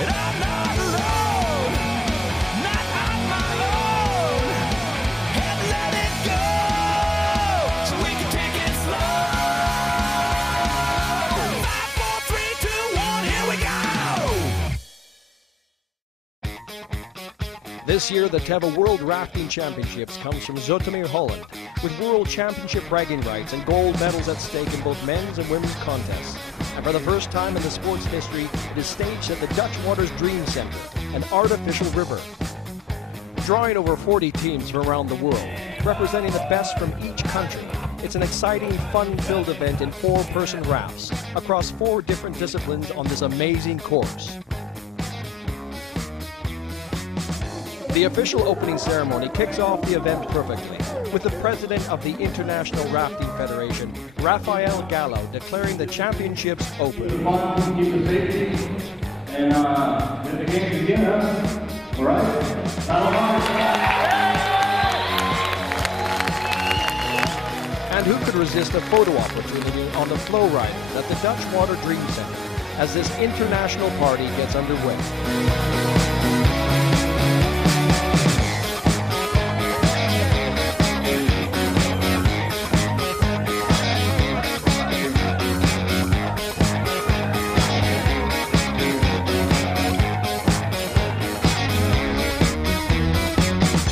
And I'm not alone, not on my own. Had to let it go so we can take it slow. 5, 4, 3, 2, 1, here we go. This year, the Teva World Rafting Championships comes from Zoetermeer, Holland, with World Championship bragging rights and gold medals at stake in both men's and women's contests. And for the first time in the sport's history, it is staged at the Dutch Waters Dream Center, an artificial river. Drawing over 40 teams from around the world, representing the best from each country, it's an exciting, fun-filled event in 4-person rafts across 4 different disciplines on this amazing course. The official opening ceremony kicks off the event perfectly, with the president of the International Rafting Federation, Rafael Gallo, declaring the championships open. Keep the safety and let the game begin, all right? And who could resist a photo opportunity on the flow rider at the Dutch Water Dream Center as this international party gets underway.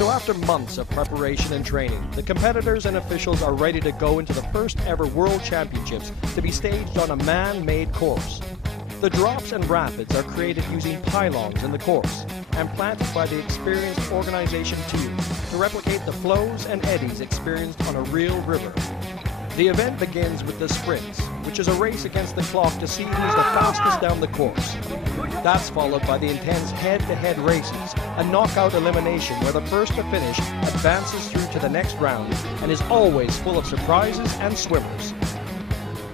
After months of preparation and training, the competitors and officials are ready to go into the first ever World Championships to be staged on a man-made course. The drops and rapids are created using pylons in the course and planted by the experienced organization team to replicate the flows and eddies experienced on a real river. The event begins with the sprints, which is a race against the clock to see who's the fastest down the course. That's followed by the intense head-to-head races, a knockout elimination where the first to finish advances through to the next round and is always full of surprises and swimmers.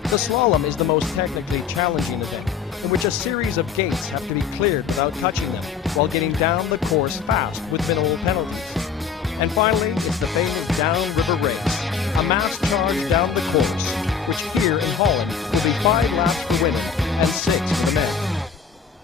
The slalom is the most technically challenging event, in which a series of gates have to be cleared without touching them, while getting down the course fast with minimal penalties. And finally, it's the famous downriver race, a mass charge down the course, which here in Holland will be 5 laps for women and 6 for the men.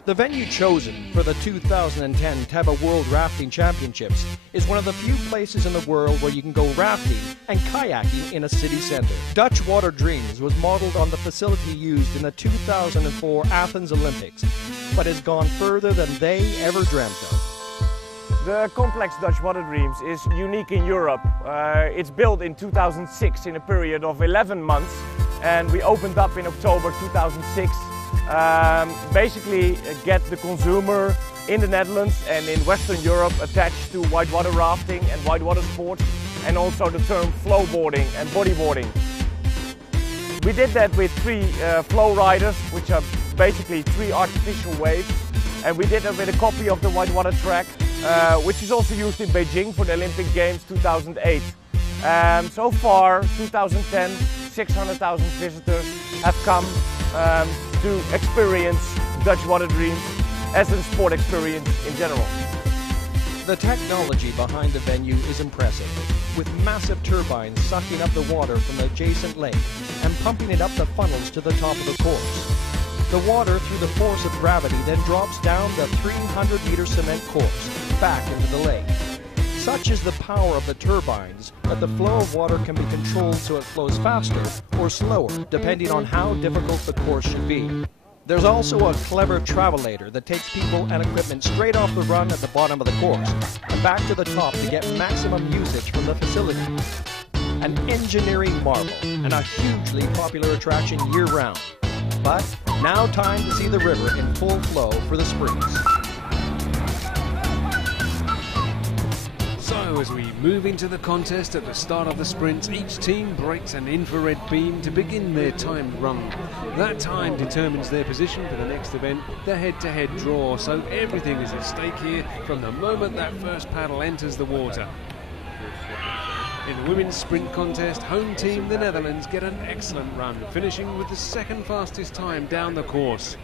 The venue chosen for the 2010 Teva World Rafting Championships is one of the few places in the world where you can go rafting and kayaking in a city center. Dutch Water Dreams was modeled on the facility used in the 2004 Athens Olympics, but has gone further than they ever dreamt of. The complex Dutch Water Dreams is unique in Europe. It's built in 2006 in a period of 11 months, and we opened up in October 2006. Basically get the consumer in the Netherlands and in Western Europe attached to whitewater rafting and whitewater sports, and also the term flowboarding and bodyboarding. We did that with 3 flow riders, which are basically 3 artificial waves, and we did it with a copy of the whitewater track, which is also used in Beijing for the Olympic Games 2008. So far, 2010, 600,000 visitors have come to experience Dutch Water Dreams as a sport experience in general. The technology behind the venue is impressive, with massive turbines sucking up the water from the adjacent lake and pumping it up the funnels to the top of the course. The water, through the force of gravity, then drops down the 300-meter cement course back into the lake. Such is the power of the turbines that the flow of water can be controlled so it flows faster or slower, depending on how difficult the course should be. There's also a clever travelator that takes people and equipment straight off the run at the bottom of the course and back to the top to get maximum usage from the facility. An engineering marvel and a hugely popular attraction year-round. But now time to see the river in full flow for the sprints. So as we move into the contest at the start of the sprints, each team breaks an infrared beam to begin their timed run. That time determines their position for the next event, the head-to-head draw, so everything is at stake here from the moment that first paddle enters the water. In the women's sprint contest, home team, the Netherlands, get an excellent run, finishing with the second fastest time down the course.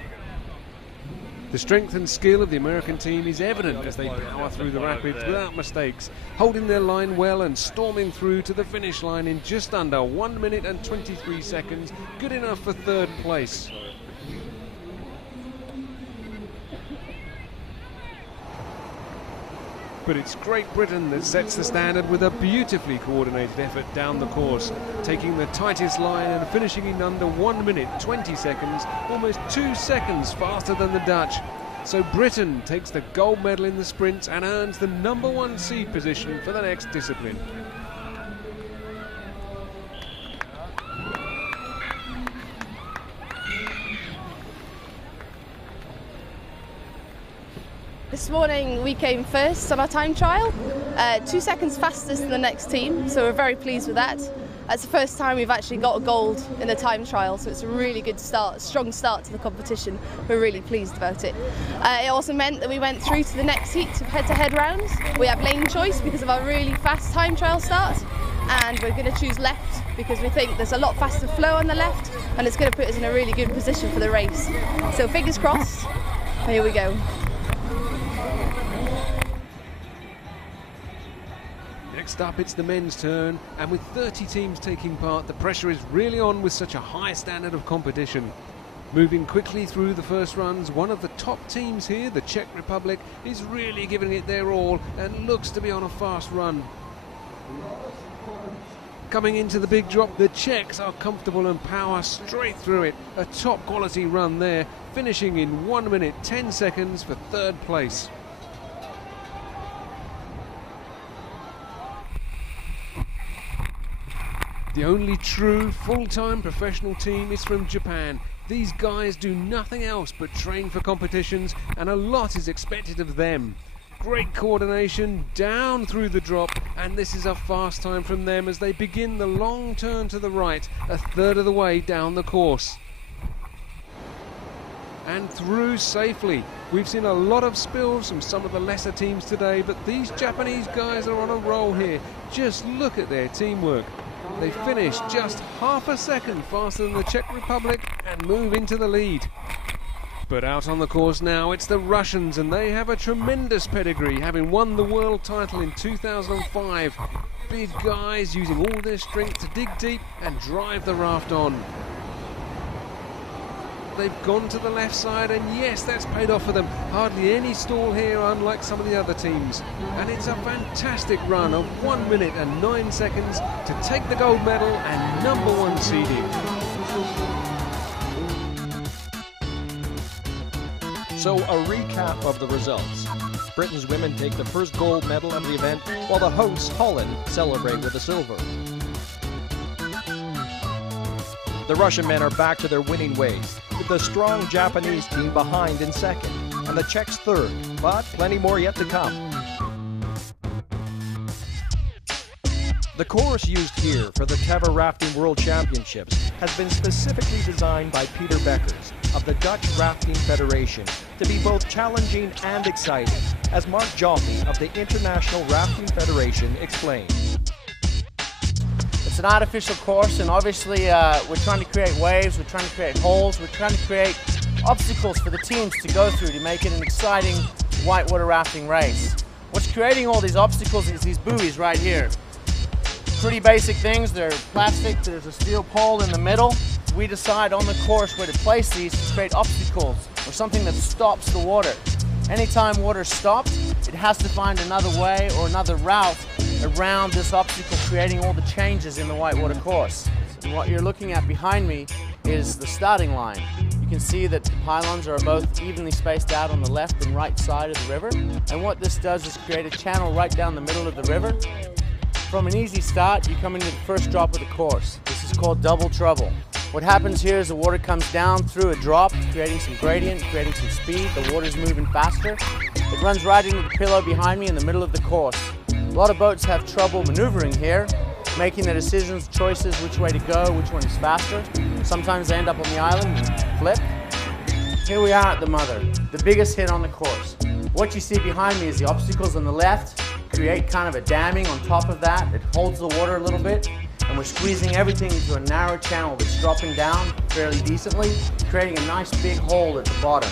The strength and skill of the American team is evident as they power through the rapids without mistakes, holding their line well and storming through to the finish line in just under 1 minute and 23 seconds, good enough for 3rd place. But it's Great Britain that sets the standard with a beautifully coordinated effort down the course, taking the tightest line and finishing in under 1 minute 20 seconds, almost 2 seconds faster than the Dutch. So Britain takes the gold medal in the sprints and earns the #1 seed position for the next discipline. This morning we came first on our time trial, 2 seconds fastest than the next team, so we're very pleased with that. That's the first time we've actually got a gold in the time trial, so it's a really good start, strong start to the competition. We're really pleased about it. It also meant that we went through to the next heat of head-to-head rounds. We have lane choice because of our really fast time trial start, and we're going to choose left because we think there's a lot faster flow on the left, and it's going to put us in a really good position for the race. So fingers crossed, here we go. Next up, it's the men's turn, and with 30 teams taking part, the pressure is really on with such a high standard of competition. Moving quickly through the first runs, one of the top teams here, the Czech Republic, is really giving it their all and looks to be on a fast run. Coming into the big drop, the Czechs are comfortable and power straight through it. A top quality run there, finishing in 1 minute 10 seconds for third place. The only true full-time professional team is from Japan. These guys do nothing else but train for competitions, and a lot is expected of them. Great coordination down through the drop, and this is a fast time from them as they begin the long turn to the right, a third of the way down the course. And through safely. We've seen a lot of spills from some of the lesser teams today, but these Japanese guys are on a roll here. Just look at their teamwork. They finish just half a second faster than the Czech Republic and move into the lead. But out on the course now, it's the Russians, and they have a tremendous pedigree, having won the world title in 2005. Big guys using all their strength to dig deep and drive the raft on. They've gone to the left side, and yes, that's paid off for them. Hardly any stall here, unlike some of the other teams. And it's a fantastic run of 1 minute and 9 seconds to take the gold medal and #1 seeding. So a recap of the results. Britain's women take the first gold medal of the event, while the hosts, Holland, celebrate with a silver. The Russian men are back to their winning ways, with the strong Japanese team behind in second, and the Czechs third, but plenty more yet to come. The course used here for the Teva Rafting World Championships has been specifically designed by Peter Beckers of the Dutch Rafting Federation to be both challenging and exciting, as Mark Joffe of the International Rafting Federation explained. It's an artificial course, and obviously we're trying to create waves, we're trying to create holes, we're trying to create obstacles for the teams to go through to make it an exciting whitewater rafting race. What's creating all these obstacles is these buoys right here. Pretty basic things. They're plastic, there's a steel pole in the middle. We decide on the course where to place these to create obstacles or something that stops the water. Anytime water's stopped, it has to find another way or another route around this obstacle, creating all the changes in the whitewater course. And what you're looking at behind me is the starting line. You can see that the pylons are both evenly spaced out on the left and right side of the river. And what this does is create a channel right down the middle of the river. From an easy start, you come into the first drop of the course. This is called double trouble. What happens here is the water comes down through a drop, creating some gradient, creating some speed. The water's moving faster. It runs right into the pillow behind me in the middle of the course. A lot of boats have trouble maneuvering here, making the decisions, choices, which way to go, which one is faster. Sometimes they end up on the island and flip. Here we are at the Mother, the biggest hit on the course. What you see behind me is the obstacles on the left, create kind of a damming on top of that. It holds the water a little bit, and we're squeezing everything into a narrow channel that's dropping down fairly decently, creating a nice big hole at the bottom.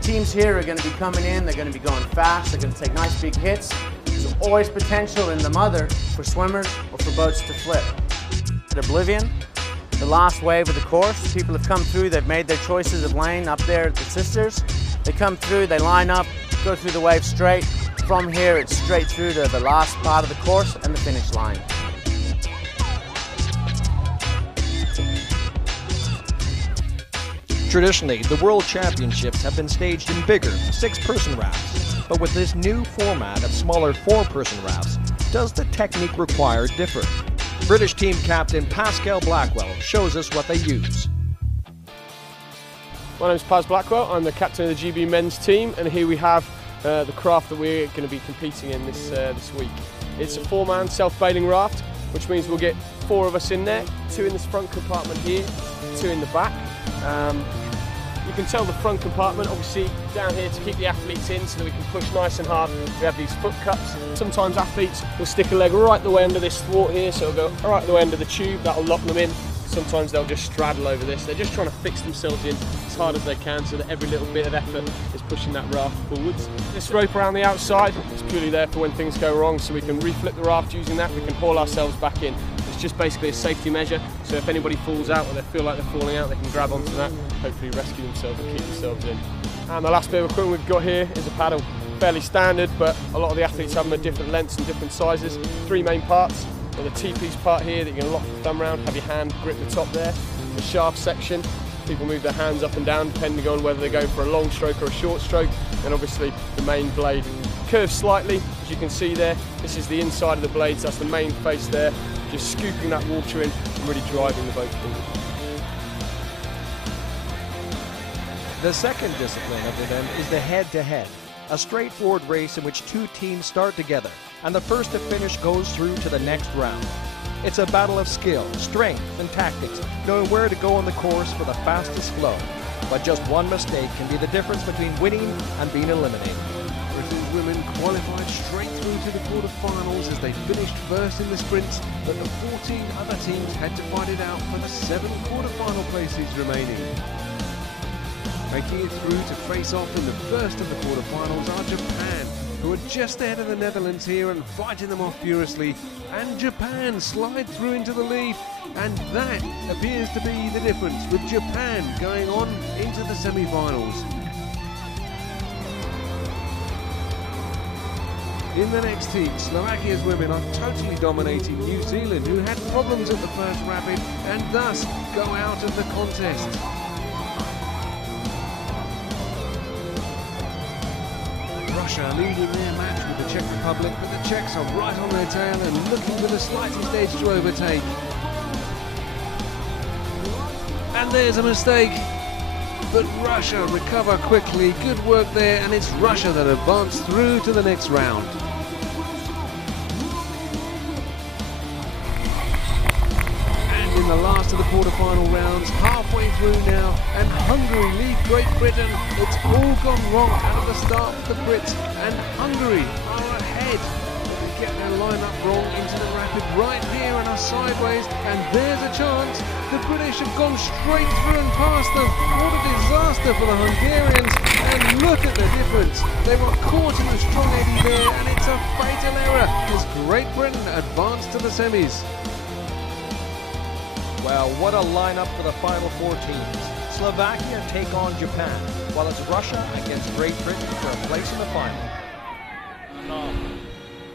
Teams here are going to be coming in, they're going to be going fast, they're going to take nice big hits. There's always potential in the Mother for swimmers or for boats to flip. At Oblivion, the last wave of the course, people have come through, they've made their choices of lane up there at the Sisters. They come through, they line up, go through the wave straight, From here, it's straight through to the last part of the course and the finish line. Traditionally, the World Championships have been staged in bigger, 6-person rafts. But with this new format of smaller 4-person rafts, does the technique required differ? British team captain Pascal Blackwell shows us what they use. My name is Paz Blackwell, I'm the captain of the GB men's team, and here we have the craft that we're going to be competing in this week. It's a 4-man self-bailing raft, which means we'll get 4 of us in there, 2 in this front compartment here, 2 in the back. You can tell the front compartment obviously down here to keep the athletes in so that we can push nice and hard. We have these foot cups. Sometimes athletes will stick a leg right the way under this thwart here, so it'll go right the way under the tube, that'll lock them in. Sometimes they'll just straddle over this. They're just trying to fix themselves in as hard as they can so that every little bit of effort is pushing that raft forwards. This rope around the outside is purely there for when things go wrong, so we can reflip the raft using that, we can haul ourselves back in. It's just basically a safety measure, so if anybody falls out or they feel like they're falling out, they can grab onto that, hopefully rescue themselves and keep themselves in. And the last bit of equipment we've got here is a paddle. Fairly standard, but a lot of the athletes have them at different lengths and different sizes. 3 main parts. Got the T-piece part here that you can lock the thumb around, have your hand grip the top there. The shaft section, people move their hands up and down depending on whether they're going for a long stroke or a short stroke. And obviously the main blade curves slightly, as you can see there. This is the inside of the blades, that's the main face there. Just scooping that water in and really driving the boat forward. The second discipline of the event is the head-to-head, a straightforward race in which 2 teams start together, and the first to finish goes through to the next round. It's a battle of skill, strength, and tactics, knowing where to go on the course for the fastest flow. But just one mistake can be the difference between winning and being eliminated. Britain's women qualified straight through to the quarter-finals as they finished first in the sprints, but the 14 other teams had to fight it out for the 7 quarter-final places remaining. Making it through to face off in the first of the quarter-finals are Japan, who are just ahead of the Netherlands here and fighting them off furiously. And Japan slide through into the lead, and that appears to be the difference, with Japan going on into the semi-finals. In the next team, Slovakia's women are totally dominating New Zealand, who had problems at the first rapid and thus go out of the contest. Russia leading their match with the Czech Republic, but the Czechs are right on their tail and looking for the slightest edge to overtake. And there's a mistake, but Russia recover quickly. Good work there, and it's Russia that advance through to the next round. And in the last of the quarter-final rounds, halfway through now, and Hungary lead Great Britain. It's all gone wrong out of the start with the Brits, and Hungary are ahead. They get their line-up wrong into the rapid right here and are sideways, and there's a chance. The British have gone straight through and past them. What a disaster for the Hungarians, and look at the difference. They were caught in the strong eddy there, and it's a fatal error as Great Britain advance to the semis. Well, what a lineup for the final 4 teams. Slovakia take on Japan, while it's Russia against Great Britain for a place in the final.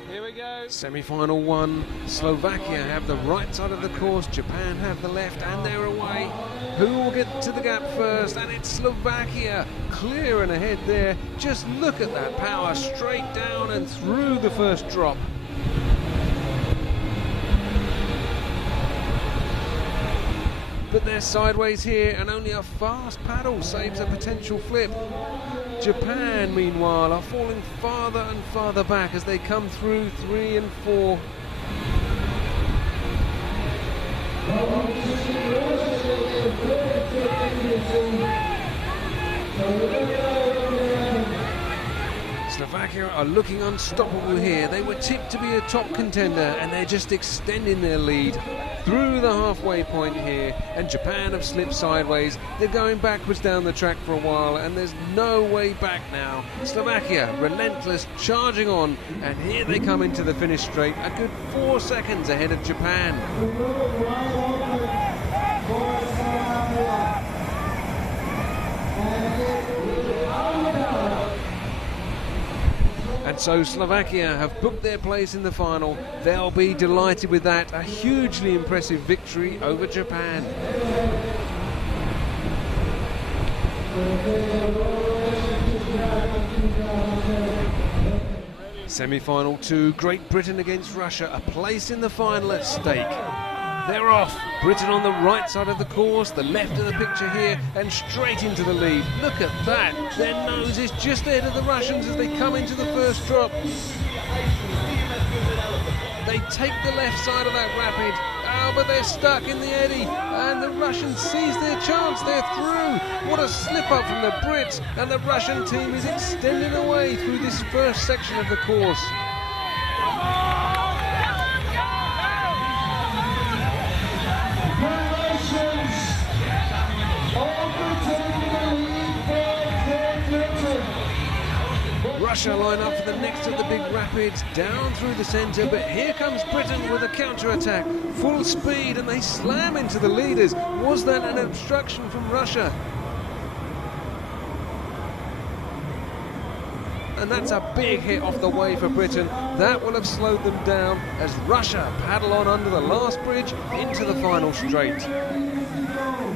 Here we go. Semi-final 1, Slovakia have the right side of the course, Japan have the left, and they're away. Who will get to the gap first? And it's Slovakia, clear and ahead there. Just look at that power, straight down and through the first drop. But they're sideways here, and only a fast paddle saves a potential flip. Japan, meanwhile, are falling farther and farther back as they come through 3 and 4. Slovakia are looking unstoppable here. They were tipped to be a top contender, and they're just extending their lead through the halfway point here, and Japan have slipped sideways. They're going backwards down the track for a while, and there's no way back now. Slovakia, relentless, charging on, and here they come into the finish straight, a good 4 seconds ahead of Japan. And And so Slovakia have booked their place in the final. They'll be delighted with that. A hugely impressive victory over Japan. Semi-final 2, Great Britain against Russia, a place in the final at stake. They're off. Britain on the right side of the course, the left of the picture here, and straight into the lead. Look at that. Their nose is just ahead of the Russians as they come into the first drop. They take the left side of that rapid. Oh, but they're stuck in the eddy, and the Russians seize their chance. They're through. What a slip up from the Brits, and the Russian team is extending away through this first section of the course. Russia line up for the next of the big rapids, down through the centre, but here comes Britain with a counter-attack, full speed, and they slam into the leaders. Was that an obstruction from Russia? And that's a big hit off the way for Britain. That will have slowed them down as Russia paddle on under the last bridge into the final straight.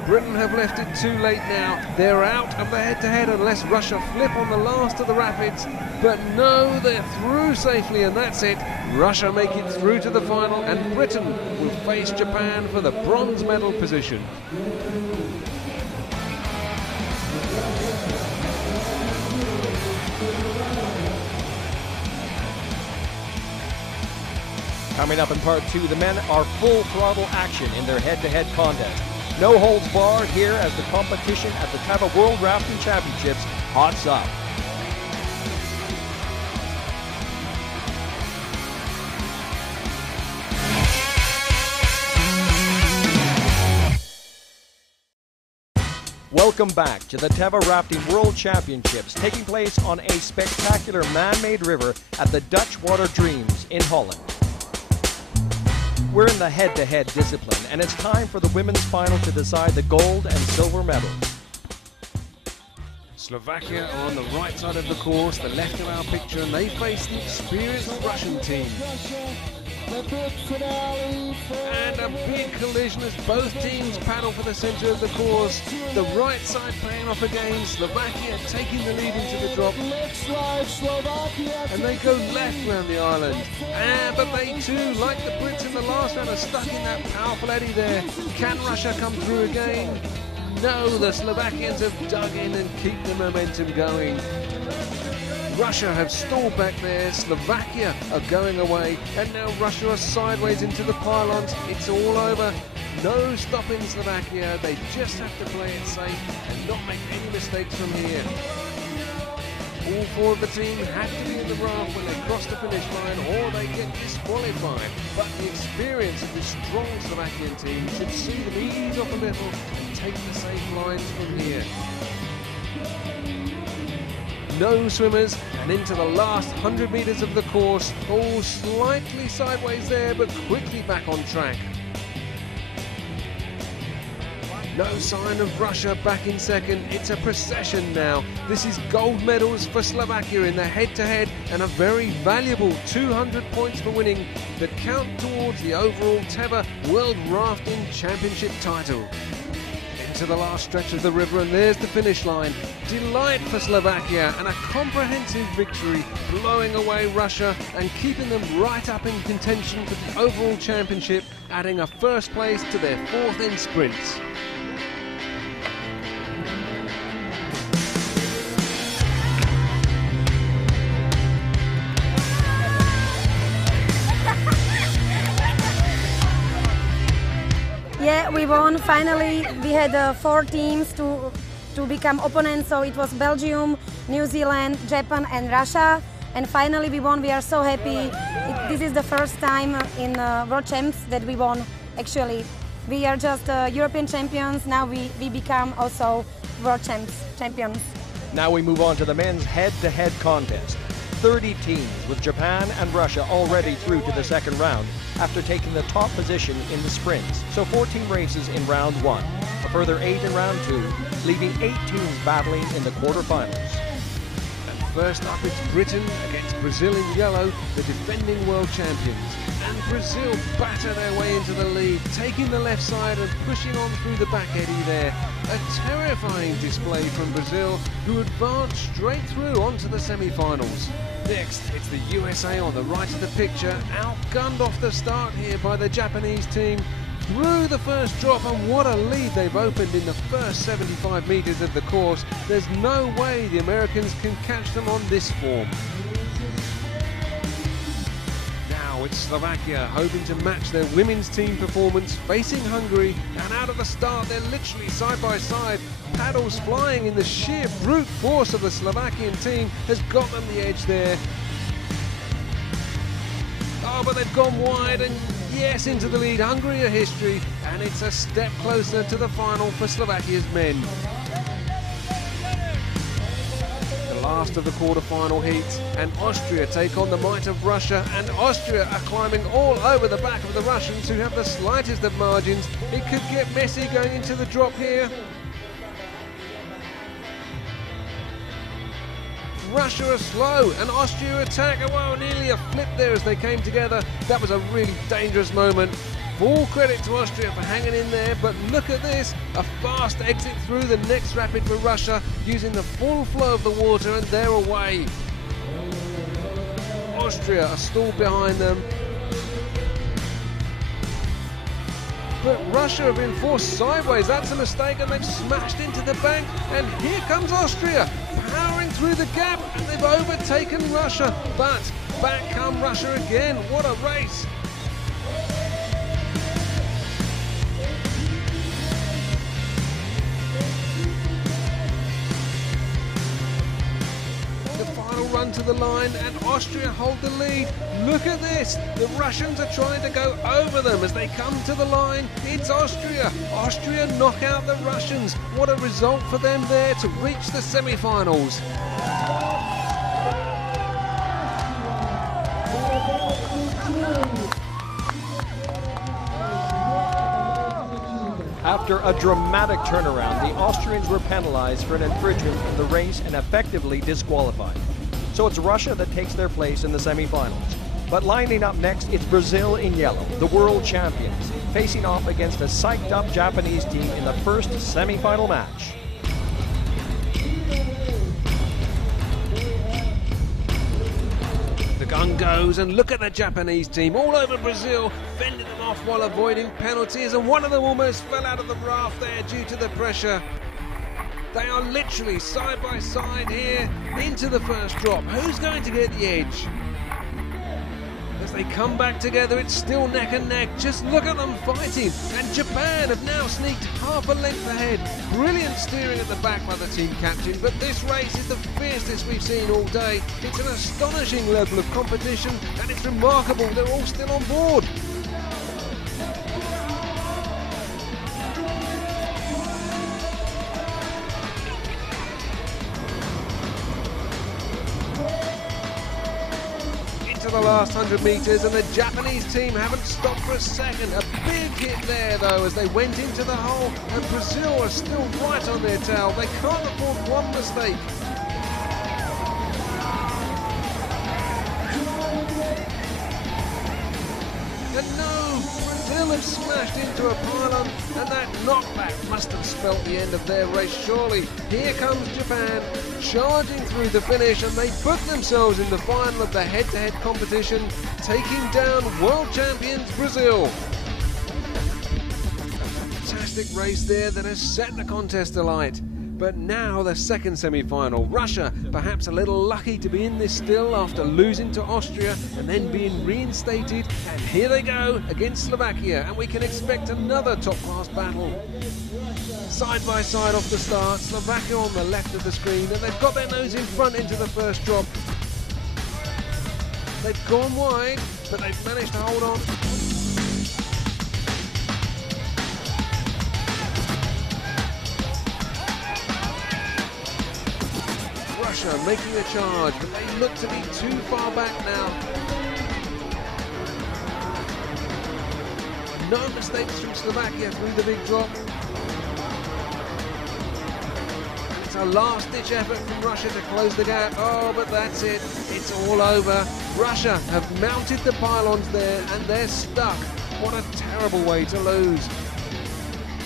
Britain have left it too late now. They're out of the head-to-head unless Russia flip on the last of the rapids. But no, they're through safely, and that's it. Russia make it through to the final, and Britain will face Japan for the bronze medal position. Coming up in part 2, the men are full throttle action in their head-to-head contest. No holds barred here as the competition at the Teva World Rafting Championships hots up. Welcome back to the Teva Rafting World Championships, taking place on a spectacular man-made river at the Dutch Water Dreams in Holland. We're in the head-to-head discipline, and it's time for the women's final to decide the gold and silver medals. Slovakia are on the right side of the course, the left of our picture, and they face the experienced Russian team. And a big collision as both teams paddle for the centre of the course. The right side paying off again, Slovakia taking the lead into the drop. And they go left round the island. But they too, like the Brits in the last round, are stuck in that powerful eddy there. Can Russia come through again? No, the Slovakians have dug in and keep the momentum going. Russia have stalled back there, Slovakia are going away, and now Russia are sideways into the pylons. It's all over. No stopping Slovakia, they just have to play it safe and not make any mistakes from here. All four of the team had to be in the raft when they crossed the finish line, or they get disqualified. But the experience of this strong Slovakian team should see them ease off a little and take the safe lines from here. No swimmers, and into the last 100 metres of the course, all slightly sideways there, but quickly back on track. No sign of Russia back in second. It's a procession now. This is gold medals for Slovakia in the head-to-head, and a very valuable 200 points for winning that count towards the overall Teva World Rafting Championship title. To the last stretch of the river, and there's the finish line. Delight for Slovakia, and a comprehensive victory, blowing away Russia and keeping them right up in contention for the overall championship, adding a first place to their fourth in sprints. Yeah, we won finally. We had 4 teams to become opponents, so it was Belgium, New Zealand, Japan and Russia. And finally we won. We are so happy. This is the first time in World Champs that we won. Actually, we are just European champions. Now we become also World champions. Now we move on to the men's head-to-head contest. 30 teams with Japan and Russia already through to the second round after taking the top position in the sprints. So 14 races in round 1, a further 8 in round 2, leaving 8 teams battling in the quarterfinals. And First up, it's Britain against Brazil in yellow, the defending world champions. And Brazil batter their way into the lead, taking the left side and pushing on through the back eddy there. A terrifying display from Brazil, who advanced straight through onto the semi-finals. Next, it's the USA on the right of the picture, outgunned off the start here by the Japanese team. Through the first drop, and what a lead they've opened in the first 75 metres of the course. There's no way the Americans can catch them on this form. Now it's Slovakia hoping to match their women's team performance, facing Hungary, and out of the start they're literally side by side. Paddles flying in the sheer brute force of the Slovakian team has got them the edge there. Oh, but they've gone wide, and yes, into the lead. Hungary are history, and it's a step closer to the final for Slovakia's men. The last of the quarter-final heats, and Austria take on the might of Russia, and Austria are climbing all over the back of the Russians, who have the slightest of margins. It could get messy going into the drop here. Russia are slow, and Austria attack. Oh, nearly a flip there as they came together. That was a really dangerous moment. Full credit to Austria for hanging in there, but look at this. A fast exit through the next rapid for Russia, using the full flow of the water, and they're away. Austria are stalled behind them. But Russia have been forced sideways. That's a mistake, and they've smashed into the bank. And here comes Austria, powering through the gap, and they've overtaken Russia. But back come Russia again. What a race! Run to the line, and Austria hold the lead. Look at this, the Russians are trying to go over them as they come to the line. It's Austria. Austria knock out the Russians. What a result for them there to reach the semi-finals. After a dramatic turnaround, the Austrians were penalized for an infringement of the race and effectively disqualified. So it's Russia that takes their place in the semi-finals. But lining up next, it's Brazil in yellow, the world champions, facing off against a psyched-up Japanese team in the first semi-final match. The gun goes, and look at the Japanese team all over Brazil, fending them off while avoiding penalties, and one of them almost fell out of the raft there due to the pressure. They are literally side by side here into the first drop. Who's going to get the edge? As they come back together, it's still neck and neck. Just look at them fighting. And Japan have now sneaked half a length ahead. Brilliant steering at the back by the team captain, but this race is the fiercest we've seen all day. It's an astonishing level of competition, and it's remarkable they're all still on board. The last 100 metres, and the Japanese team haven't stopped for a second. A big hit there though as they went into the hole, and Brazil are still right on their tail. They can't afford one mistake. And no, Brazil have smashed into a pylon, and that knockback must have spelt the end of their race surely. Here comes Japan, charging through the finish, and they put themselves in the final of the head-to-head competition, taking down world champions Brazil. Fantastic race there that has set the contest alight. But now the second semi-final. Russia, perhaps a little lucky to be in this still after losing to Austria and then being reinstated. And here they go against Slovakia, and we can expect another top-class battle. Side by side off the start, Slovakia on the left of the screen, and they've got their nose in front into the first drop. They've gone wide, but they've managed to hold on. Russia making a charge, but they look to be too far back now. No mistakes from Slovakia through the big drop. It's a last-ditch effort from Russia to close the gap. Oh, but that's it. It's all over. Russia have mounted the pylons there and they're stuck. What a terrible way to lose.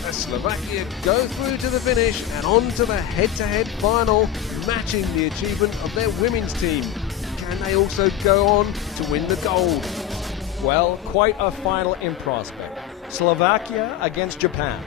As Slovakia go through to the finish and on to the head-to-head final, matching the achievement of their women's team. Can they also go on to win the gold? Well, quite a final in prospect. Slovakia against Japan.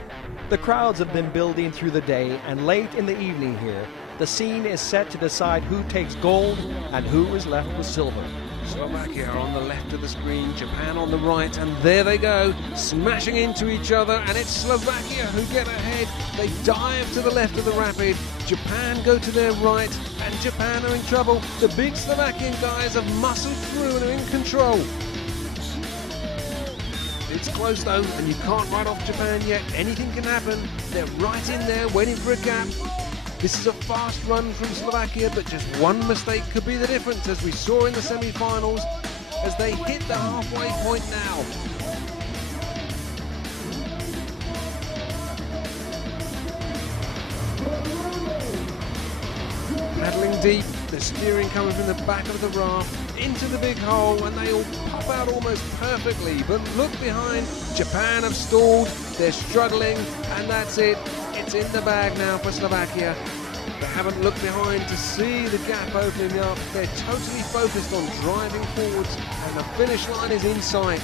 The crowds have been building through the day, and late in the evening here, the scene is set to decide who takes gold and who is left with silver. Slovakia are on the left of the screen, Japan on the right, and there they go, smashing into each other, and it's Slovakia who get ahead. They dive to the left of the rapid, Japan go to their right, and Japan are in trouble. The big Slovakian guys have muscled through and are in control. It's close though, and you can't write off Japan yet. Anything can happen. They're right in there, waiting for a gap. This is a fast run from Slovakia, but just one mistake could be the difference, as we saw in the semi-finals, as they hit the halfway point now. Paddling deep, the steering coming from the back of the raft into the big hole, and they all pop out almost perfectly. But look behind, Japan have stalled, they're struggling, and that's it. It's in the bag now for Slovakia. They haven't looked behind to see the gap opening up. They're totally focused on driving forwards, and the finish line is in sight.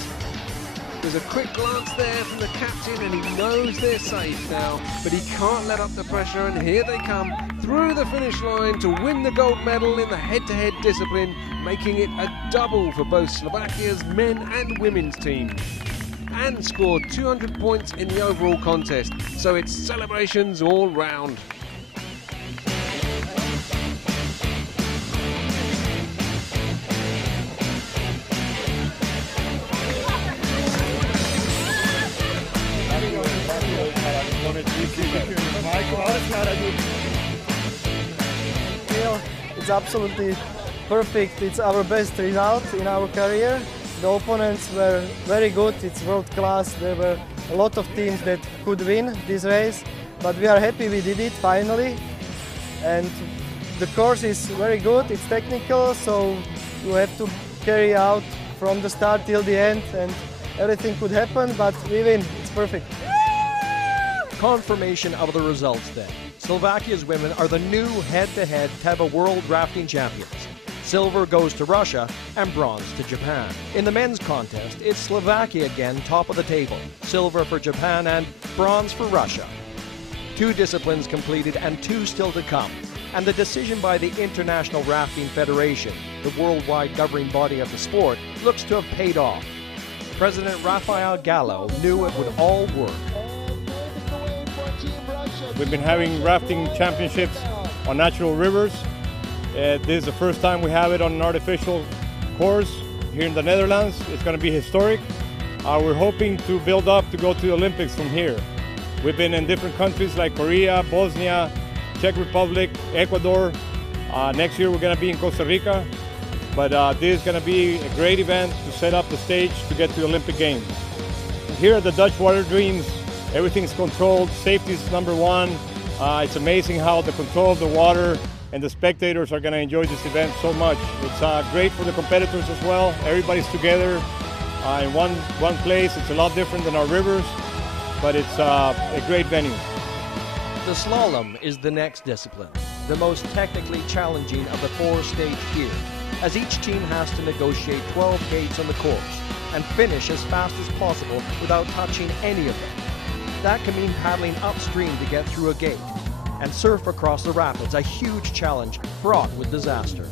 There's a quick glance there from the captain, and he knows they're safe now, but he can't let up the pressure, and here they come through the finish line to win the gold medal in the head-to-head discipline, making it a double for both Slovakia's men and women's team, and scored 200 points in the overall contest, so it's celebrations all round. It's absolutely perfect. It's our best result in our career. The opponents were very good. It's world class. There were a lot of teams that could win this race, but we are happy we did it finally. And the course is very good. It's technical, so you have to carry out from the start till the end, and everything could happen, but we win. It's perfect. Confirmation of the results then. Slovakia's women are the new head-to-head Teva World Rafting Champions. Silver goes to Russia and bronze to Japan. In the men's contest, it's Slovakia again top of the table. Silver for Japan and bronze for Russia. 2 disciplines completed and 2 still to come. And the decision by the International Rafting Federation, the worldwide governing body of the sport, looks to have paid off. President Rafael Gallo knew it would all work. We've been having rafting championships on natural rivers. This is the first time we have it on an artificial course here in the Netherlands. It's going to be historic. We're hoping to build up to go to the Olympics from here. We've been in different countries like Korea, Bosnia, Czech Republic, Ecuador. Next year we're going to be in Costa Rica. But this is going to be a great event to set up the stage to get to the Olympic Games. Here at the Dutch Water Dreams, everything's controlled, safety is number one. It's amazing how the control of the water and the spectators are going to enjoy this event so much. It's great for the competitors as well. Everybody's together in one place. It's a lot different than our rivers, but it's a great venue. The slalom is the next discipline, the most technically challenging of the 4-stage tier, as each team has to negotiate 12 gates on the course and finish as fast as possible without touching any of them. That can mean paddling upstream to get through a gate, and surf across the rapids, a huge challenge fraught with disaster.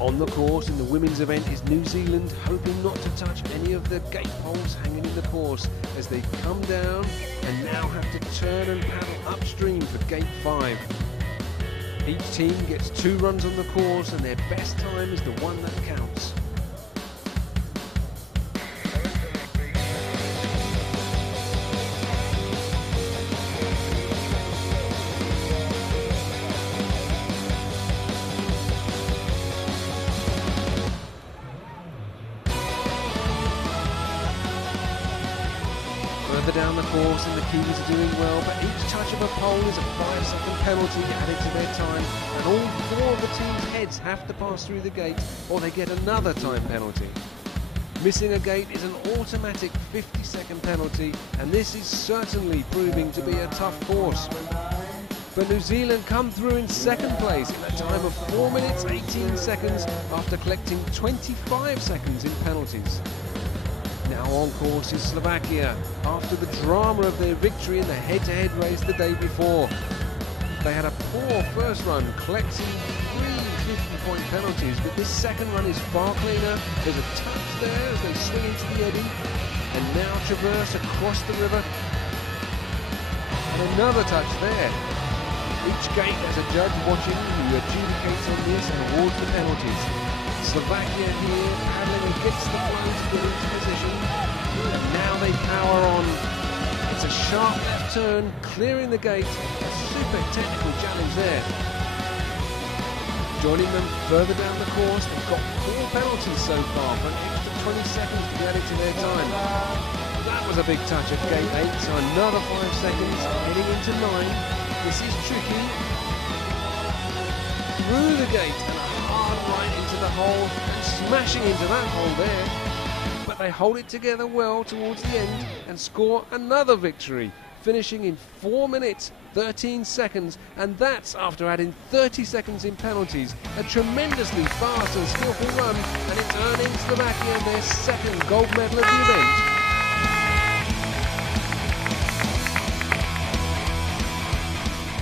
On the course in the women's event is New Zealand, hoping not to touch any of the gate poles hanging in the course as they come down and now have to turn and paddle upstream for gate 5. Each team gets 2 runs on the course, and their best time is the one that counts. Further down the course and the Kiwis are doing well, but each touch of a pole is a 5-second penalty added to their time, and all 4 of the team's heads have to pass through the gate or they get another time penalty. Missing a gate is an automatic 50-second penalty, and this is certainly proving to be a tough course. But New Zealand come through in second place in a time of 4 minutes 18 seconds after collecting 25 seconds in penalties. Now on course is Slovakia, after the drama of their victory in the head-to-head race the day before. They had a poor first run, collecting 3 50-point penalties, but this second run is far cleaner. There's a touch there as they swing into the eddy, and now traverse across the river. And another touch there. Each gate has a judge watching who adjudicates on this and awards the penalties. Slovakia here paddling against the flow to get into position, and now they power on. It's a sharp left turn, clearing the gate. A super technical challenge there. Joining them further down the course, they've got 4 penalties so far for an extra 20 seconds to be added to their time. That was a big touch at gate 8, so another 5 seconds heading into 9. This is tricky. Through the gate and a hard right into the hole, and smashing into that hole there. But they hold it together well towards the end and score another victory, finishing in 4 minutes 13 seconds, and that's after adding 30 seconds in penalties. A tremendously fast and skillful run, and it's earning Slovakia their second gold medal of the event.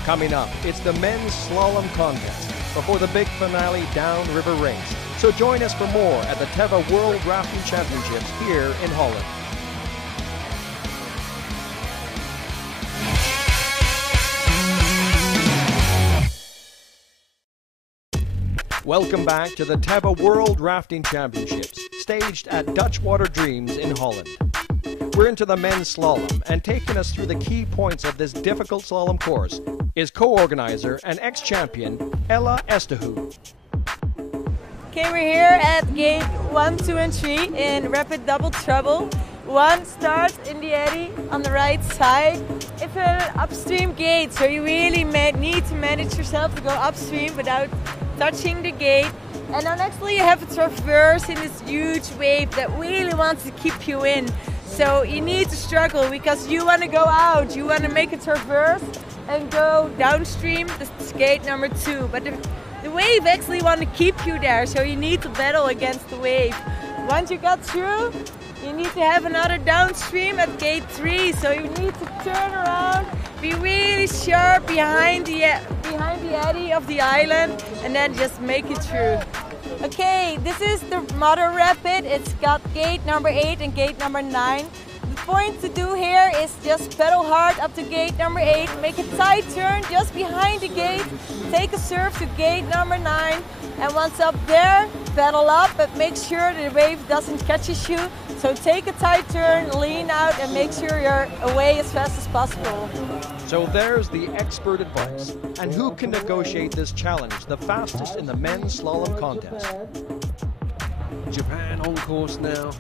Coming up, it's the men's slalom contest before the big finale downriver race. So join us for more at the Teva World Rafting Championships here in Holland. Welcome back to the Teva World Rafting Championships, staged at Dutch Water Dreams in Holland. We're into the men's slalom, and taking us through the key points of this difficult slalom course is co-organizer and ex-champion Ella Estehu. Okay, we're here at gate 1, 2 and 3 in rapid double trouble. 1 starts in the eddy on the right side. It's an upstream gate, so you really need to manage yourself to go upstream without touching the gate. And then actually you have a traverse in this huge wave that really wants to keep you in. So you need to struggle because you want to go out, you want to make a traverse and go downstream. This is gate number 2, but the wave actually want to keep you there, so you need to battle against the wave. Once you got through, you need to have another downstream at gate 3, so you need to turn around, be really sharp behind the eddy of the island, and then just make it through. Okay, this is the mother rapid. It's got gate number 8 and gate number 9. The point to do here is just pedal hard up to gate number 8, make a tight turn just behind the gate, take a serve to gate number 9, and once up there, pedal up, but make sure the wave doesn't catch you. So take a tight turn, lean out, and make sure you're away as fast as possible. So there's the expert advice. And who can negotiate this challenge the fastest in the men's slalom contest? Japan on course now.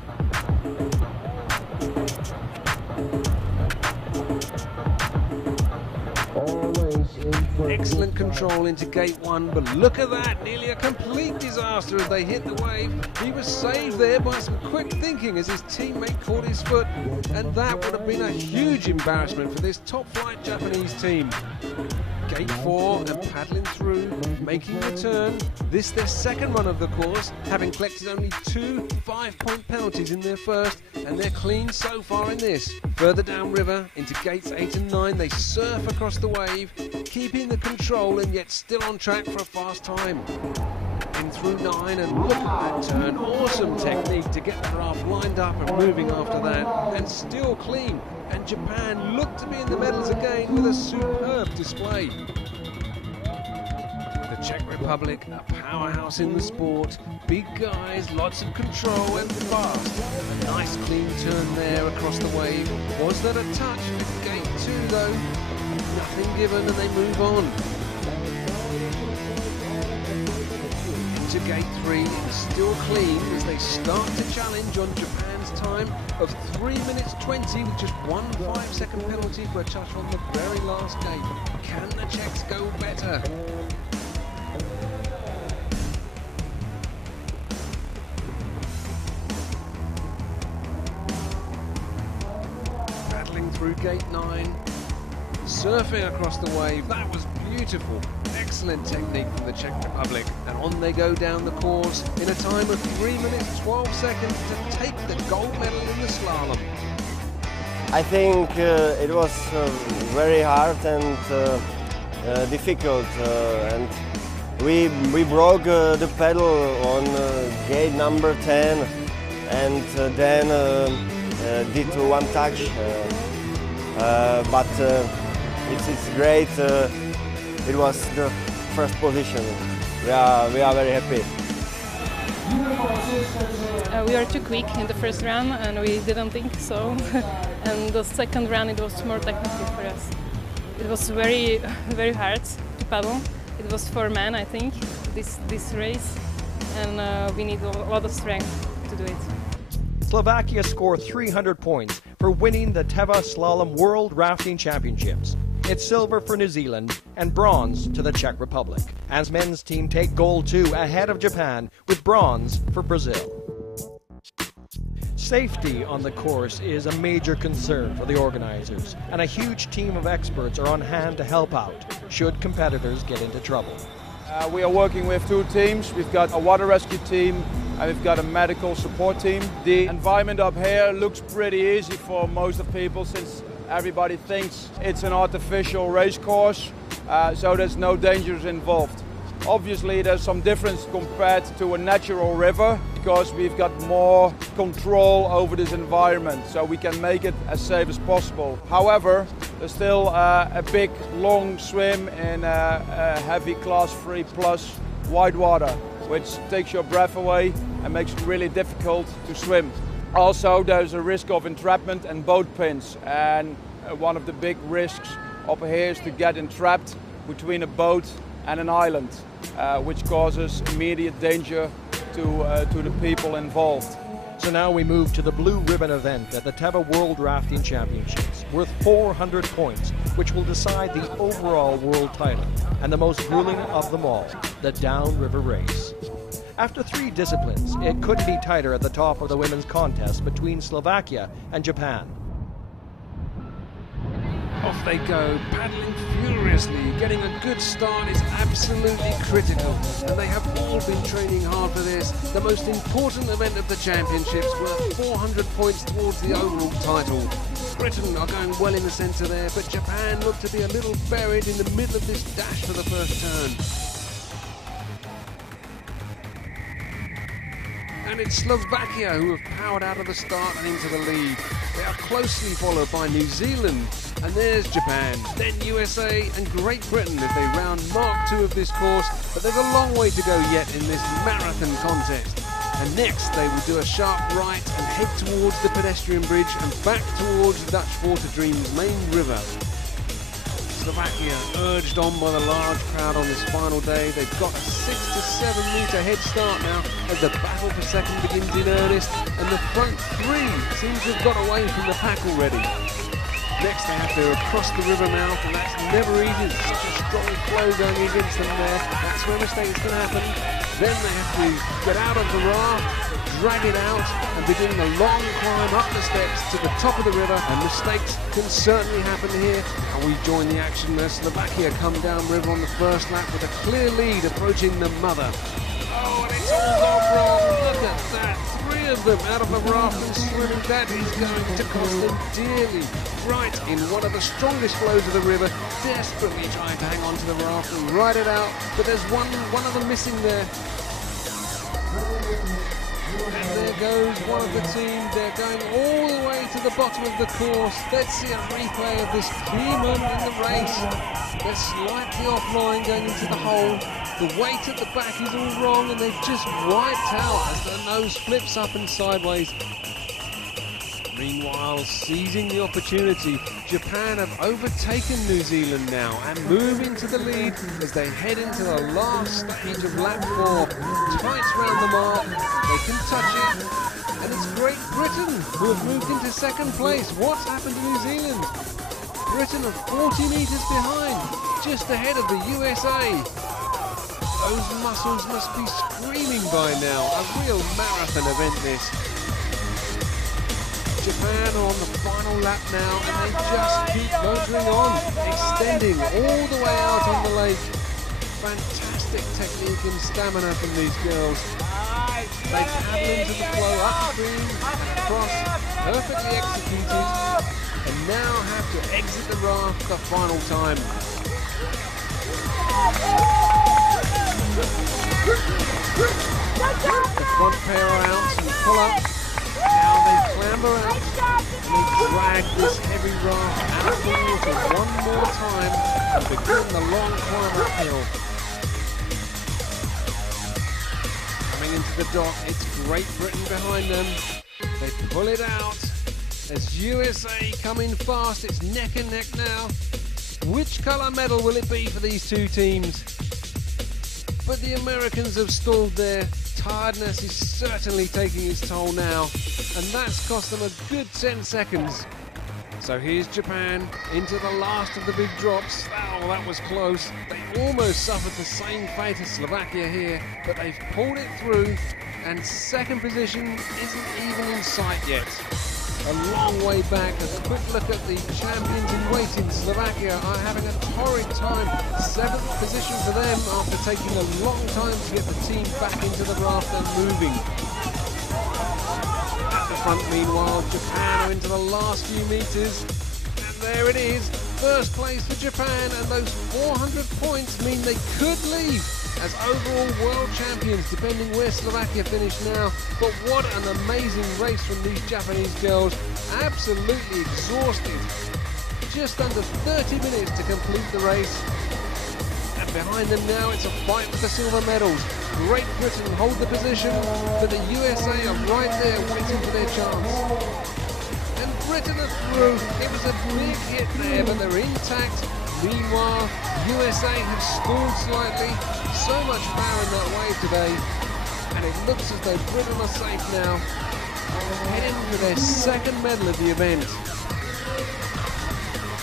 Excellent control into gate 1, but look at that, nearly a complete disaster as they hit the wave. He was saved there by some quick thinking as his teammate caught his foot, and that would have been a huge embarrassment for this top flight Japanese team. Gate 4 and paddling through, making the turn. This their second run of the course, having collected only 2 5-point penalties in their first, and they're clean so far in this. Further downriver, into gates 8 and 9, they surf across the wave, keeping the control and yet still on track for a fast time. In through 9, and look at that turn. Awesome technique to get the raft lined up and moving after that, and still clean. And Japan look to be in the medals again with a superb display. The Czech Republic, a powerhouse in the sport. Big guys, lots of control and fast. A nice clean turn there across the wave. Was that a touch at gate 2 though? Nothing given and they move on. into gate 3. It's still clean as they start to challenge on Japan's time of 3 minutes 20 with just 1 5-second penalty for a touch on the very last gate. Can the Czechs go better? Paddling through gate 9, surfing across the wave. That was beautiful. Excellent technique from the Czech Republic. And on they go down the course in a time of 3 minutes 12 seconds to take the gold medal in the slalom. I think it was very hard and difficult, and we broke the pedal on gate number 10, and then did one touch, but it's great. It was the first position. We are very happy. We were too quick in the first run and we didn't think so. And the second run it was more technical for us. It was very, very hard to paddle. It was for men, I think, this race, and we need a lot of strength to do it. Slovakia scored 300 points for winning the Teva Slalom World Rafting Championships. It's silver for New Zealand and bronze to the Czech Republic. As men's team take gold too, ahead of Japan, with bronze for Brazil. Safety on the course is a major concern for the organizers, and a huge team of experts are on hand to help out should competitors get into trouble. We are working with 2 teams. We've got a water rescue team and we've got a medical support team. The environment up here looks pretty easy for most of people since everybody thinks it's an artificial race course, so there's no dangers involved. Obviously there's some difference compared to a natural river because we've got more control over this environment, so we can make it as safe as possible. However, there's still a big long swim in a heavy class 3 plus white water, which takes your breath away and makes it really difficult to swim. Also, there's a risk of entrapment and boat pins, and one of the big risks up here is to get entrapped between a boat and an island, which causes immediate danger to the people involved. So now we move to the blue ribbon event at the Teva World Rafting Championships, worth 400 points, which will decide the overall world title, and the most grueling of them all, the downriver race. After 3 disciplines, it couldn't be tighter at the top of the women's contest between Slovakia and Japan. Off they go, paddling furiously. Getting a good start is absolutely critical, and they have all been training hard for this. The most important event of the championships, worth 400 points towards the overall title. Britain are going well in the centre there, but Japan look to be a little buried in the middle of this dash for the first turn. And it's Slovakia who have powered out of the start and into the lead. They are closely followed by New Zealand, and there's Japan, then USA and Great Britain if they round Mark 2 of this course, but there's a long way to go yet in this marathon contest. And next they will do a sharp right and head towards the pedestrian bridge and back towards Dutch Water Dream's main river. Slovakia urged on by the large crowd on this final day. They've got a 6 to 7 metre head start now as the battle for second begins in earnest, and the front 3 seems to have got away from the pack already. Next they have to cross the river mouth, and that's never easy. There's such a strong flow going against them there. That's where mistakes can happen. Then they have to get out of the raft, drag it out, and begin the long climb up the steps to the top of the river, and mistakes can certainly happen here. And we join the action where Slovakia come down river on the first lap with a clear lead approaching the mother. Oh, and it's all gone wrong. Look at that. 3 of them out of the raft and swimming. That is going to cost them dearly. Right in one of the strongest flows of the river, desperately trying to hang on to the raft and ride it out, but there's one of them missing there. And there goes one of the team. They're going all the way to the bottom of the course. Let's see a replay of this key moment in the race. They're slightly offline going into the hole. The weight at the back is all wrong, and they've just wiped out as the nose flips up and sideways. Meanwhile, seizing the opportunity, Japan have overtaken New Zealand now and move into the lead as they head into the last stage of lap 4. Tight round the mark, they can touch it, and it's Great Britain who have moved into second place. What's happened to New Zealand? Britain are 40 metres behind, just ahead of the USA. Those muscles must be screaming by now. A real marathon event this. Japan are on the final lap now and they just keep motoring on, extending all the way out on the lake. Fantastic technique and stamina from these girls. They paddle into the flow upstream, across, perfectly executed, and now have to exit the raft the final time. The front pair are out and pull up. Now they clamber out and they drag this heavy raft out of the water one more time and begin the long climb uphill. Coming into the dock, it's Great Britain behind them. They pull it out as USA come in fast. It's neck and neck now. Which colour medal will it be for these two teams? But the Americans have stalled there. Tiredness is certainly taking its toll now, and that's cost them a good 10 seconds. So here's Japan into the last of the big drops. Oh, that was close. They almost suffered the same fate as Slovakia here, but they've pulled it through, and second position isn't even in sight yet. A long way back. A quick look at the champions in waiting. Slovakia are having a torrid time. 7th position for them after taking a long time to get the team back into the raft and moving. At the front, meanwhile, Japan are into the last few metres. And there it is. First place for Japan, and those 400 points mean they could leave as overall world champions, depending where Slovakia finish now. But what an amazing race from these Japanese girls. Absolutely exhausted. Just under 30 minutes to complete the race. And behind them now, it's a fight for the silver medals. Great Britain hold the position, but the USA are right there waiting for their chance. And Britain are through. It was a big hit there, but they're intact. Meanwhile, USA have stalled slightly. So much power in that wave today, and it looks as though Britain are safe now, heading for their second medal of the event.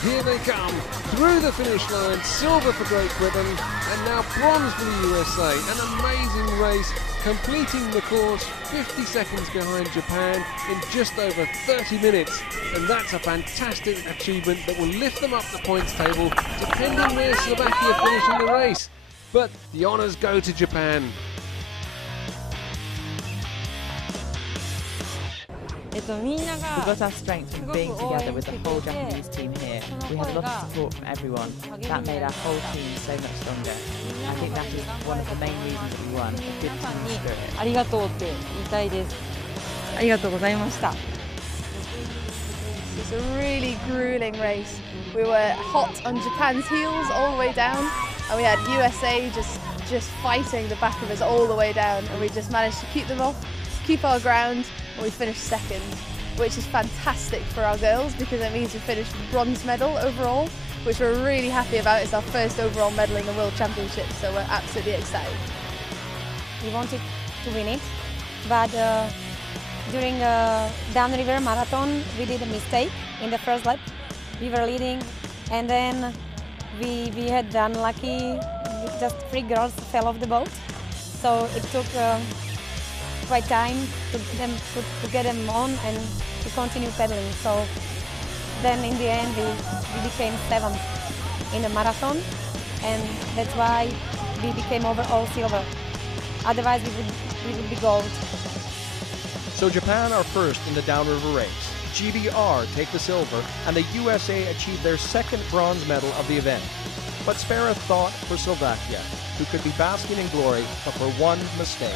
Here they come, through the finish line, silver for Great Britain, and now bronze for the USA. An amazing race, completing the course 50 seconds behind Japan in just over 30 minutes. And that's a fantastic achievement that will lift them up the points table, depending where Slovakia finish in the race. But the honours go to Japan. We got our strength from being together with the whole Japanese team here. We had a lot of support from everyone. That made our whole team so much stronger. I think that is one of the main reasons that we won, a good team spirit. ありがとうって言いたいです。ありがとうございました。 It was a really grueling race. We were hot on Japan's heels all the way down, and we had USA just fighting the back of us all the way down, and we just managed to keep them off, keep our ground, and we finished second, which is fantastic for our girls because it means we finished with bronze medal overall, which we're really happy about. It's our first overall medal in the World Championships, so we're absolutely excited. We wanted to win it, but during downriver marathon we did a mistake in the first lap. We were leading, and then we had the unlucky, just 3 girls fell off the boat, so it took quite time to get them on and to continue pedaling. So then in the end we became 7th in the marathon, and that's why we became overall silver. Otherwise we would be gold. So Japan are first in the downriver race. GBR take the silver, and the USA achieve their second bronze medal of the event. But spare a thought for Slovakia, who could be basking in glory but for one mistake.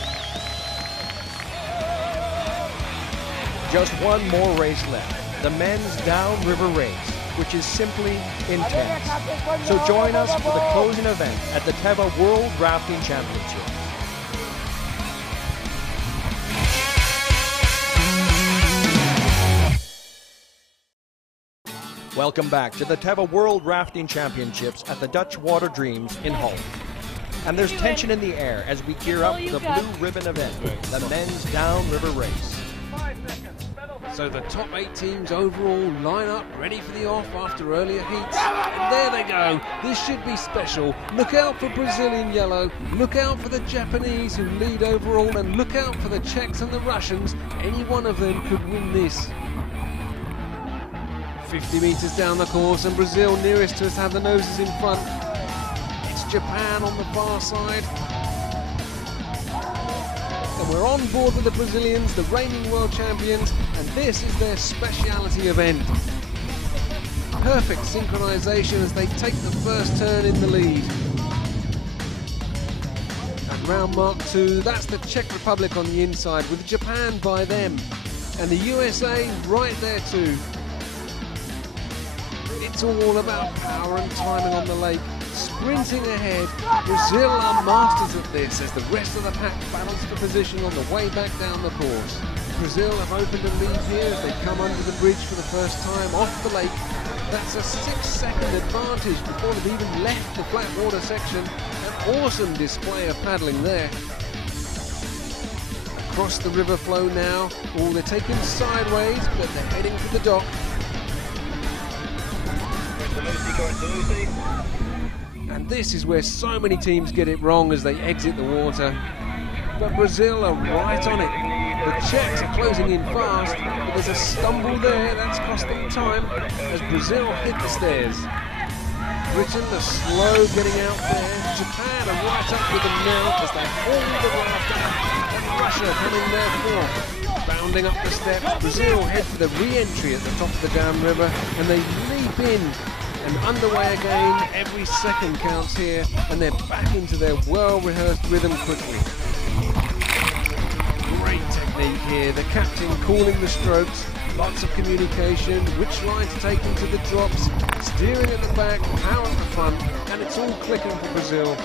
Just one more race left, the men's downriver race, which is simply intense. So join us for the closing event at the Teva World Rafting Championship. Welcome back to the Teva World Rafting Championships at the Dutch Water Dreams in Holland. And there's tension in the air as we gear up for the Blue Ribbon event, the men's downriver race. So the top 8 teams overall line up ready for the off after earlier heats. And there they go. This should be special. Look out for Brazil in yellow. Look out for the Japanese who lead overall, and look out for the Czechs and the Russians. Any one of them could win this. 50 metres down the course, and Brazil nearest to us have the noses in front. It's Japan on the far side. And we're on board with the Brazilians, the reigning world champions, and this is their speciality event. Perfect synchronisation as they take the first turn in the lead. And round mark 2, that's the Czech Republic on the inside, with Japan by them. And the USA right there too. It's all about power and timing on the lake. Sprinting ahead, Brazil are masters of this as the rest of the pack battles for position on the way back down the course. Brazil have opened a lead here as they come under the bridge for the first time off the lake. That's a 6-second advantage before they've even left the flat water section. An awesome display of paddling there. Across the river flow now. Oh, they're taken sideways, but they're heading for the dock. And this is where so many teams get it wrong as they exit the water. But Brazil are right on it. The Czechs are closing in fast, but there's a stumble there that's cost them time as Brazil hit the stairs. Britain are slow getting out there. Japan are right up with them now as they hold the raft up. And Russia coming there fourth. Bounding up the steps, Brazil head for the re-entry at the top of the downriver, and they leap in. And underway again, every second counts here, and they're back into their well-rehearsed rhythm quickly. Great technique here, the captain calling the strokes, lots of communication, which line to take into the drops, steering at the back, power at the front, and it's all clicking for Brazil.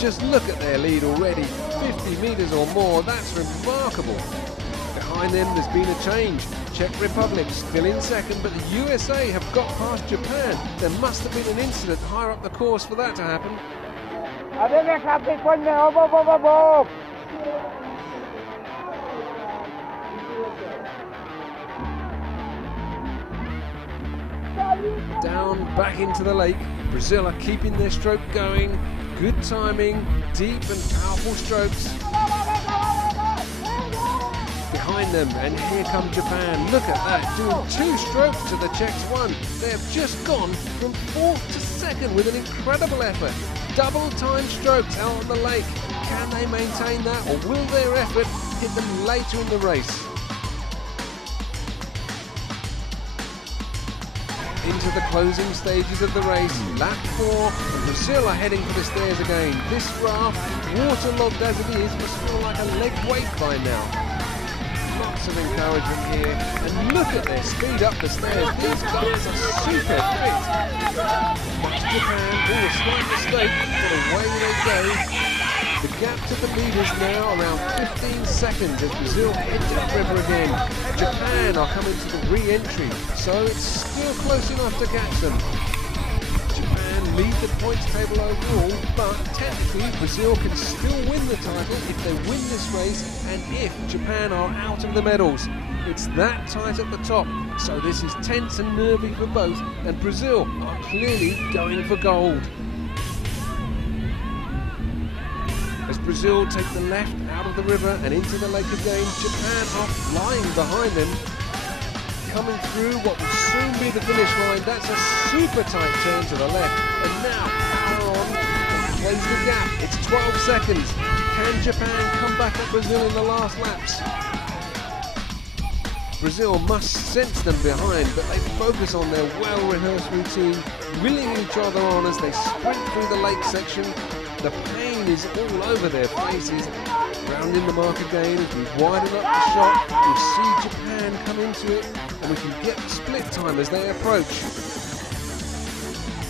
Just look at their lead already, 50 metres or more, that's remarkable. Behind them there's been a change. Czech Republic still in second, but the USA have got past Japan. There must have been an incident higher up the course for that to happen. Down, back into the lake. Brazil are keeping their stroke going. Good timing, deep and powerful strokes. Behind them, and here come Japan. Look at that, doing 2 strokes to the Czechs 1. They have just gone from 4th to 2nd with an incredible effort. Double time strokes out on the lake. Can they maintain that, or will their effort hit them later in the race? Into the closing stages of the race, lap 4, and Brazil are heading for the stairs again. This raft, waterlogged as it is, must feel like a leg weight by now. Lots of encouragement here, and look at their speed up the stairs. These guys are super fit. That's Japan, a slight mistake, but away they go. The gap to the leaders now around 15 seconds as Brazil head downriver again. Japan are coming to the re-entry, so it's still close enough to catch them. Japan lead the points table overall, but technically Brazil can still win the title if they win this race and if Japan are out of the medals. It's that tight at the top, so this is tense and nervy for both, and Brazil are clearly going for gold. As Brazil take the left out of the river and into the lake again, Japan are flying behind them. Coming through what will soon be the finish line, that's a super tight turn to the left. And now, power on, and close the gap. It's 12 seconds. Can Japan come back at Brazil in the last laps? Brazil must sense them behind, but they focus on their well-rehearsed routine, willing each other on as they sprint through the lake section. The pain is all over their faces. Rounding the mark again as we widen up the shot. We'll see Japan come into it, and we can get split time as they approach.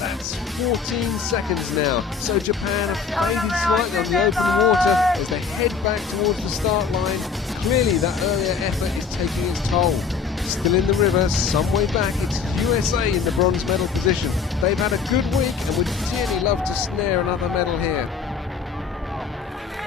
That's 14 seconds now. So Japan have faded slightly on the open water as they head back towards the start line. Clearly that earlier effort is taking its toll. Still in the river, some way back, it's USA in the bronze medal position. They've had a good week and would dearly love to snare another medal here.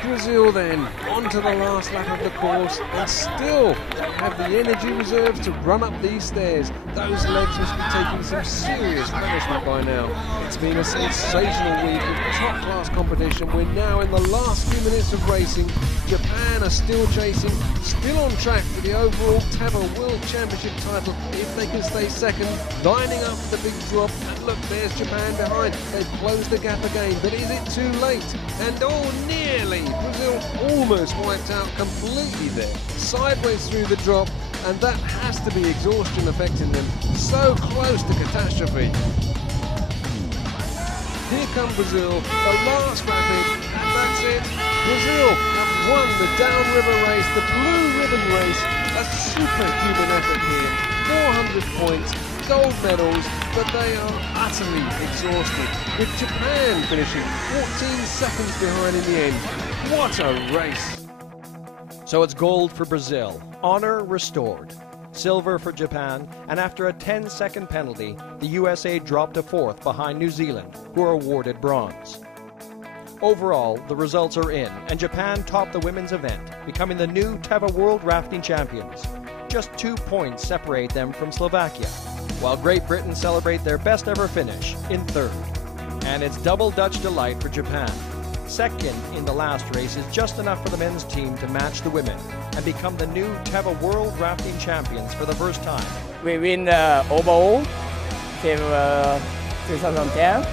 Brazil then, on to the last lap of the course, and still don't have the energy reserves to run up these stairs. Those legs must be taking some serious punishment by now. It's been a sensational week of top-class competition. We're now in the last few minutes of racing. Japan are still chasing, still on track for the overall Teva World Championship title if they can stay second, lining up the big drop. And look, there's Japan behind. They've closed the gap again, but is it too late? And oh, nearly! Brazil almost wiped out completely there, sideways through the drop, and that has to be exhaustion affecting them. So close to catastrophe. Here come Brazil, the last rapid, and that's it. Brazil have won the downriver race, the blue ribbon race. A superhuman effort here. 400 points, gold medals, but they are utterly exhausted, with Japan finishing 14 seconds behind in the end. What a race! So it's gold for Brazil, honor restored. Silver for Japan, and after a 10-second penalty, the USA dropped to fourth behind New Zealand, who are awarded bronze. Overall, the results are in, and Japan topped the women's event, becoming the new Teva World Rafting Champions. Just 2 points separate them from Slovakia, while Great Britain celebrate their best ever finish in third. And it's double Dutch delight for Japan. Second in the last race is just enough for the men's team to match the women and become the new Teva World Rafting Champions for the first time. We win the overall Teva 2010.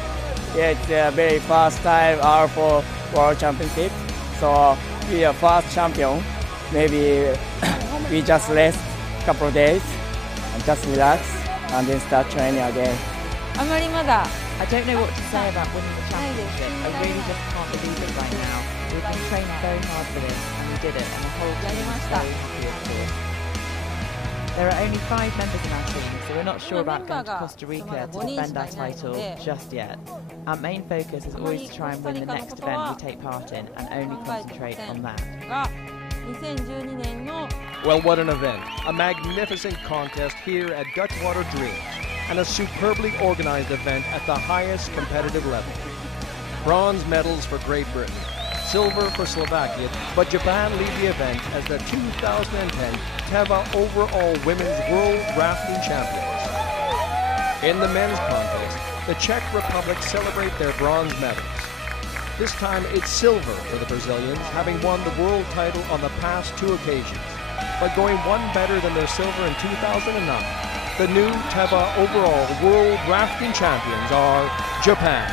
It's the very first time for World Championship. So we are first champion. Maybe we just rest a couple of days and just relax and then start training again. I don't know what to say about winning the championship. I really just can't believe it right now. We've been training very hard for this, and we did it, and the whole team is so happy, of course. There are only 5 members in our team, so we're not sure about going to Costa Rica to defend our title just yet. Our main focus is always to try and win the next event we take part in, and only concentrate on that. Well, what an event. A magnificent contest here at Dutchwater Dreams, and a superbly organized event at the highest competitive level. Bronze medals for Great Britain, silver for Slovakia, but Japan lead the event as the 2010 Teva Overall Women's World Rafting Champions. In the men's contest, the Czech Republic celebrate their bronze medals. This time it's silver for the Brazilians, having won the world title on the past 2 occasions, but going one better than their silver in 2009. The new Teva Overall World Rafting Champions are Japan.